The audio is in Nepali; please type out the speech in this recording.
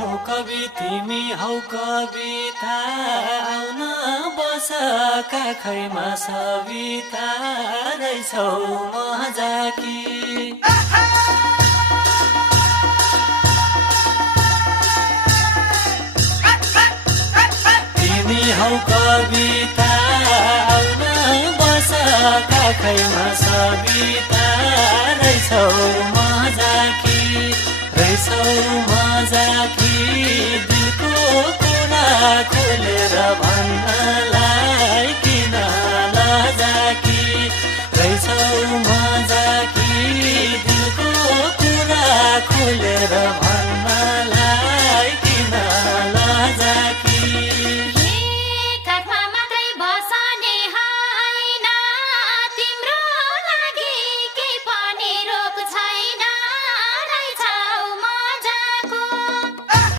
कवि तिमी हौ कविता आउन बस काखैमा सविता रहेछौ मजाकी तिमी हौ कविता आउन बस काखैमा सविता रहेछौ मजाकी रहेछौ मजाकी दिलको कुरा खोलेर भन्न